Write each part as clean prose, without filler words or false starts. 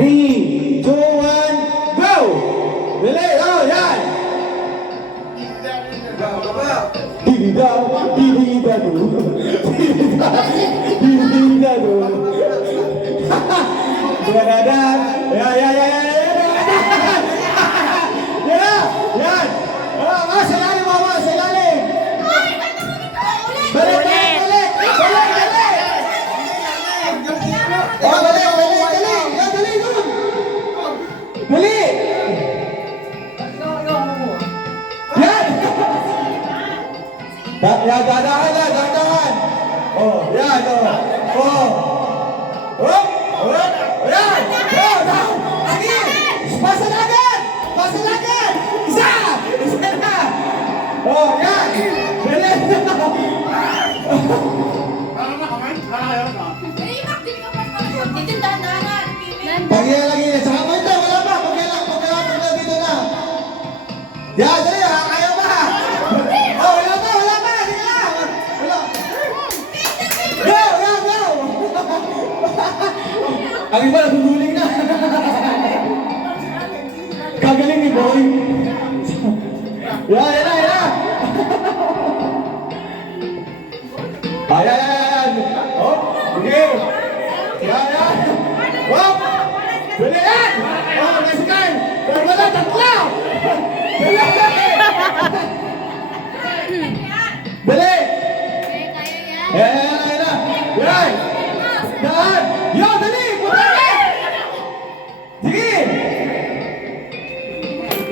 3, 2, 1, go! Dali! Oh, yan! Didida, didida do. Didida, didida do. Didada. Yan, yan, yan, yan, yan. Yan, yan. Oh, sa ilalim mo, sa ilalim. Balik, balik, balik. Balik, balik. Oh, balik, balik, dali. Yan, dali, dun. Dali. Yan. Yan, dadahan na, dadahan. Oh, yan, oh. Oh. Oh, oh, yan. Oh, down. Sige. Pasa na agad. Pasa na agad. Isa. Isa na. Oh, yan. Dali. Pag-ialagay na. Saka mo ito, wala pa. Pag-ialagay dito na. Yan, dali. Kaya pa. Oh, wala pa, wala pa. Sige na. Wala. Go, go, go. Ang iba, naguguling na. Kagaling ni Boy. Yan, yan na, yan na. Ayan, ayan. Oh, sige. Yan, yan. Oh, pwede yan. Oh, next time. Wala, tatlo. Dali. Dali. Yan, yan, yan. Yan. Yan. Yo, dali. Punta ka. Sige.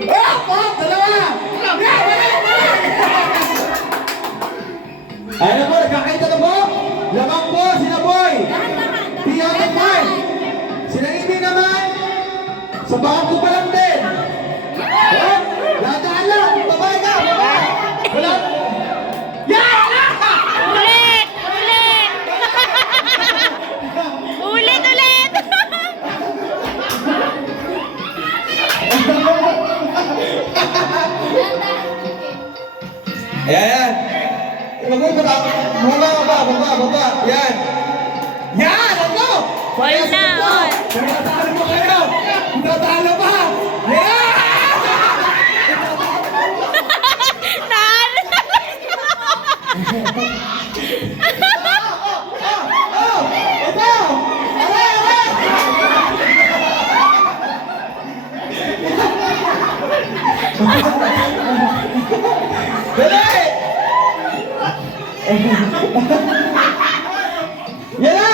Oh, dalawa. Yan, balik, balik. Ayan po, nagkakaita na po. Lamang po, sina Boy. Tiyo naman. Sina Ibi naman. Sa bakang ko pa lang din. Oh, dadaan lang. Babae ka, babae. Wala. Yan! Ulit! Ulit! Ulit, ulit! Ayan. Baba. Yan. Yan, ano? All na, all. Tatalo mo kayo. Tatalo pa. Yan! Oh, ito! Dali! Yan na!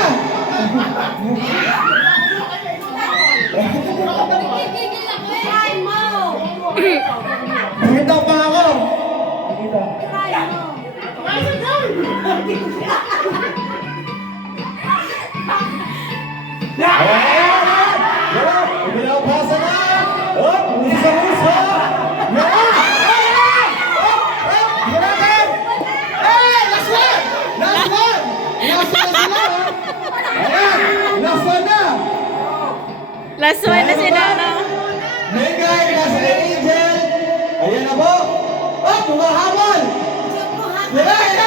Nakita pa ako! Pinapasa na! Usa! Last one na sila! Last one na si Nana. Megay, nasa Angel! Ayan na po! Oh, bumahabol! Yan!